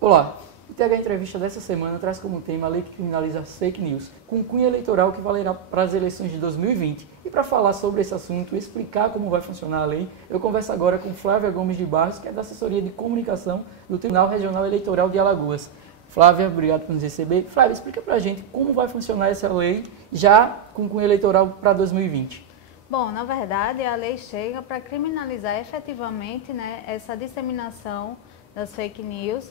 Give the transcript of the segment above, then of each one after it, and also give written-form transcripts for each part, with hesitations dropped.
Olá, o TH Entrevista dessa semana traz como tema a lei que criminaliza as fake news, com cunho eleitoral que valerá para as eleições de 2020. E para falar sobre esse assunto e explicar como vai funcionar a lei, eu converso agora com Flávia Gomes de Barros, que é da assessoria de comunicação do Tribunal Regional Eleitoral de Alagoas. Flávia, obrigado por nos receber. Flávia, explica para a gente como vai funcionar essa lei já com cunho eleitoral para 2020. Bom, na verdade, a lei chega para criminalizar efetivamente, essa disseminação das fake news.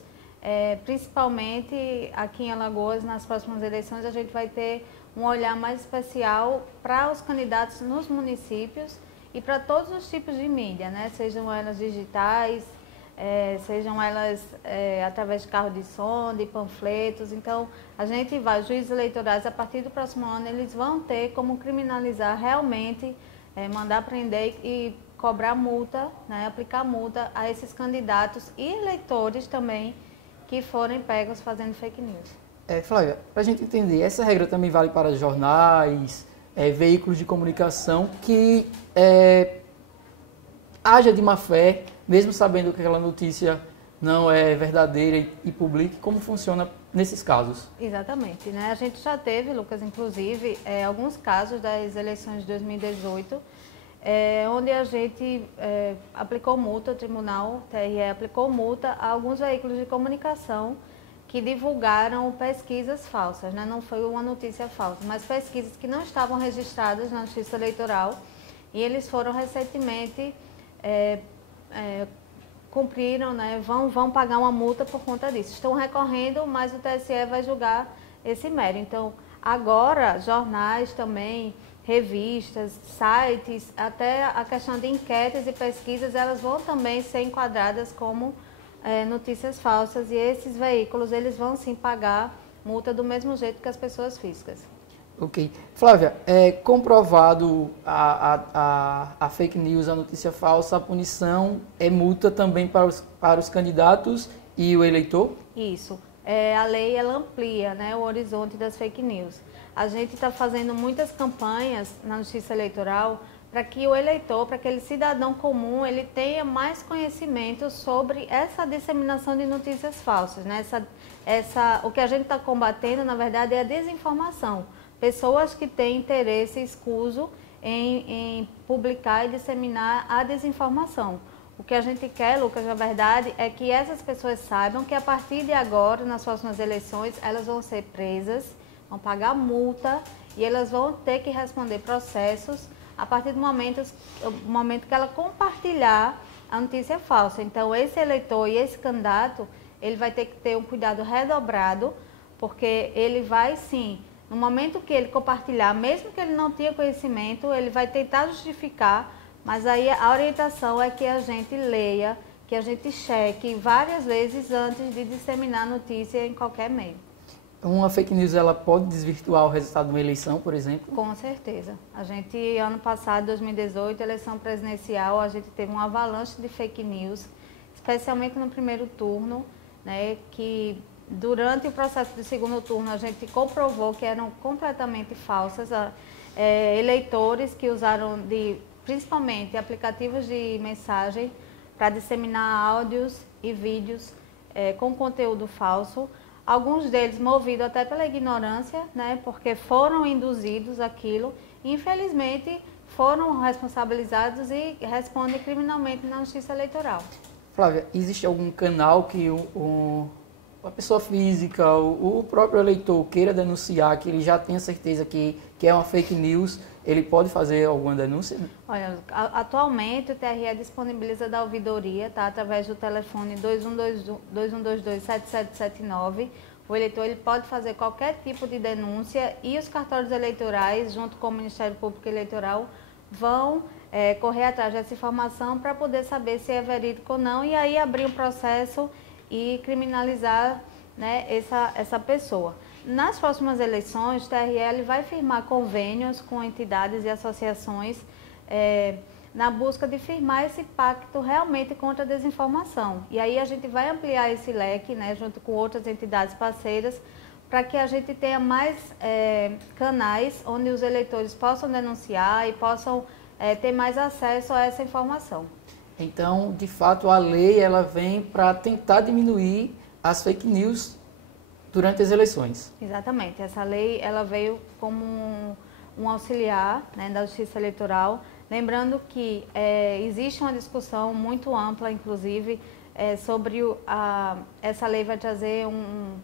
Principalmente aqui em Alagoas, nas próximas eleições, a gente vai ter um olhar mais especial para os candidatos nos municípios e para todos os tipos de mídia, sejam elas digitais, sejam elas através de carro de som, de panfletos. Então, a gente vai, os juízes eleitorais, a partir do próximo ano, eles vão ter como criminalizar realmente, mandar prender e cobrar multa, aplicar multa a esses candidatos e eleitores também que forem pegos fazendo fake news. Flávia, para a gente entender, essa regra também vale para jornais, veículos de comunicação que haja de má fé, mesmo sabendo que aquela notícia não é verdadeira e publique. Como funciona nesses casos? Exatamente. A gente já teve, Lucas, inclusive, alguns casos das eleições de 2018, onde a gente aplicou multa, o Tribunal TRE aplicou multa a alguns veículos de comunicação que divulgaram pesquisas falsas. Não foi uma notícia falsa, mas pesquisas que não estavam registradas na Justiça Eleitoral, e eles foram recentemente, cumpriram, vão pagar uma multa por conta disso. Estão recorrendo, mas o TSE vai julgar esse mérito. Então, agora, jornais também, revistas, sites, até a questão de enquetes e pesquisas, elas vão também ser enquadradas como notícias falsas, e esses veículos, eles vão sim pagar multa do mesmo jeito que as pessoas físicas. Ok. Flávia, comprovado a fake news, a notícia falsa, a punição é multa também para os candidatos e o eleitor? Isso. A lei, ela amplia, o horizonte das fake news. A gente está fazendo muitas campanhas na Justiça Eleitoral para que o eleitor, para aquele cidadão comum, ele tenha mais conhecimento sobre essa disseminação de notícias falsas. O que a gente está combatendo, na verdade, é a desinformação. Pessoas que têm interesse escuso em publicar e disseminar a desinformação. O que a gente quer, Lucas, na verdade, é que essas pessoas saibam que a partir de agora, nas próximas eleições, elas vão ser presas, vão pagar multa e elas vão ter que responder processos a partir do momento que ela compartilhar a notícia falsa. Então, esse eleitor e esse candidato, ele vai ter que ter um cuidado redobrado, porque ele vai sim, no momento que ele compartilhar, mesmo que ele não tenha conhecimento, ele vai tentar justificar, mas aí a orientação é que a gente leia, que a gente cheque várias vezes antes de disseminar a notícia em qualquer meio. Uma fake news, ela pode desvirtuar o resultado de uma eleição, por exemplo? Com certeza. A gente, ano passado, 2018, eleição presidencial, a gente teve uma avalanche de fake news, especialmente no primeiro turno, que durante o processo de segundo turno a gente comprovou que eram completamente falsas. Eleitores que usaram principalmente aplicativos de mensagem para disseminar áudios e vídeos com conteúdo falso. Alguns deles movidos até pela ignorância, porque foram induzidos àquilo e, infelizmente, foram responsabilizados e respondem criminalmente na Justiça Eleitoral. Flávia, existe algum canal que a pessoa física, o próprio eleitor queira denunciar, que ele já tenha certeza que é uma fake news, ele pode fazer alguma denúncia? Olha, atualmente o TRE disponibiliza da ouvidoria, através do telefone 2122-7779. O eleitor ele pode fazer qualquer tipo de denúncia e os cartórios eleitorais, junto com o Ministério Público Eleitoral, vão correr atrás dessa informação para poder saber se é verídico ou não, e aí abrir um processo e criminalizar essa pessoa. Nas próximas eleições, o TRE vai firmar convênios com entidades e associações na busca de firmar esse pacto realmente contra a desinformação. E aí a gente vai ampliar esse leque, junto com outras entidades parceiras, para que a gente tenha mais canais onde os eleitores possam denunciar e possam ter mais acesso a essa informação. Então, de fato, a lei ela vem para tentar diminuir as fake news durante as eleições. Exatamente. Essa lei ela veio como um auxiliar, né, da Justiça Eleitoral. Lembrando que existe uma discussão muito ampla, inclusive, sobre essa lei vai trazer um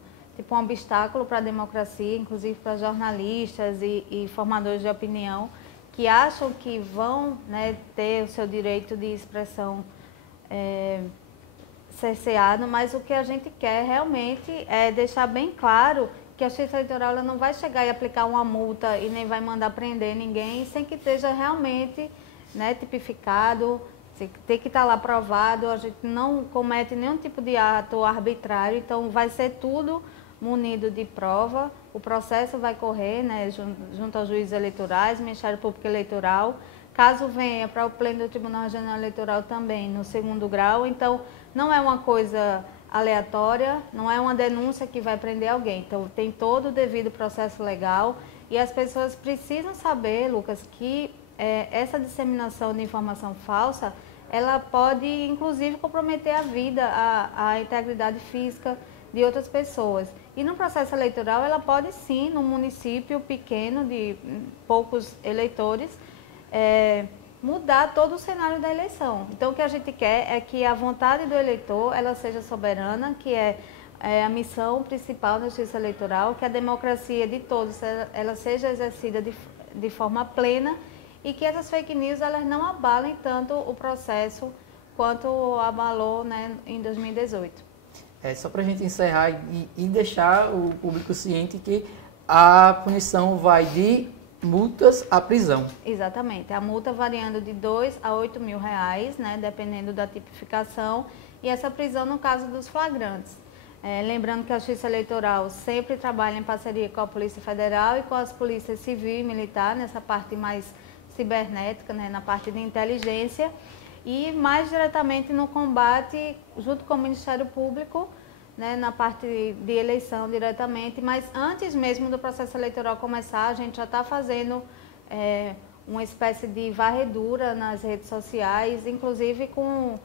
obstáculo para a democracia, inclusive para jornalistas e formadores de opinião que acham que vão, né, ter o seu direito de expressão cerceado, mas o que a gente quer realmente é deixar bem claro que a Justiça Eleitoral ela não vai chegar e aplicar uma multa e nem vai mandar prender ninguém sem que esteja realmente, né, tipificado, tem que estar lá provado, a gente não comete nenhum tipo de ato arbitrário, então vai ser tudo munido de prova, o processo vai correr, né, junto aos juízes eleitorais, Ministério Público Eleitoral, caso venha para o Pleno do Tribunal Regional Eleitoral também, no segundo grau, então não é uma coisa aleatória, não é uma denúncia que vai prender alguém. Então, tem todo o devido processo legal e as pessoas precisam saber, Lucas, que essa disseminação de informação falsa, ela pode, inclusive, comprometer a vida, a integridade física de outras pessoas. E no processo eleitoral, ela pode sim, num município pequeno, de poucos eleitores, mudar todo o cenário da eleição. Então, o que a gente quer é que a vontade do eleitor ela seja soberana, que é a missão principal da Justiça Eleitoral, que a democracia de todos ela seja exercida de forma plena e que essas fake news elas não abalem tanto o processo quanto abalou, né, em 2018. Só para a gente encerrar e deixar o público ciente que a punição vai de multas à prisão. Exatamente. A multa variando de 2 a 8 mil reais, né, dependendo da tipificação, e essa prisão no caso dos flagrantes. Lembrando que a Justiça Eleitoral sempre trabalha em parceria com a Polícia Federal e com as polícias civil e militar, nessa parte mais cibernética, né, na parte de inteligência, e mais diretamente no combate, junto com o Ministério Público, né, na parte de eleição diretamente, mas antes mesmo do processo eleitoral começar, a gente já está fazendo uma espécie de varredura nas redes sociais, inclusive com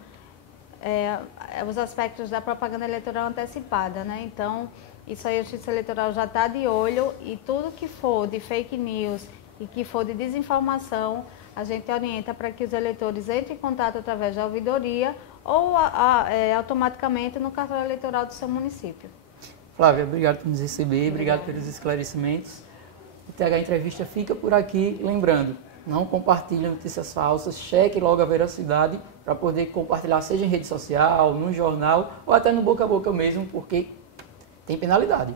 os aspectos da propaganda eleitoral antecipada, né? Então, isso aí a Justiça Eleitoral já está de olho e tudo que for de fake news e que for de desinformação, a gente orienta para que os eleitores entrem em contato através da ouvidoria ou automaticamente no cartório eleitoral do seu município. Flávia, obrigado por nos receber, obrigado pelos esclarecimentos. O TH Entrevista fica por aqui. Lembrando, não compartilhe notícias falsas, cheque logo a veracidade para poder compartilhar, seja em rede social, no jornal ou até no boca a boca mesmo, porque tem penalidade.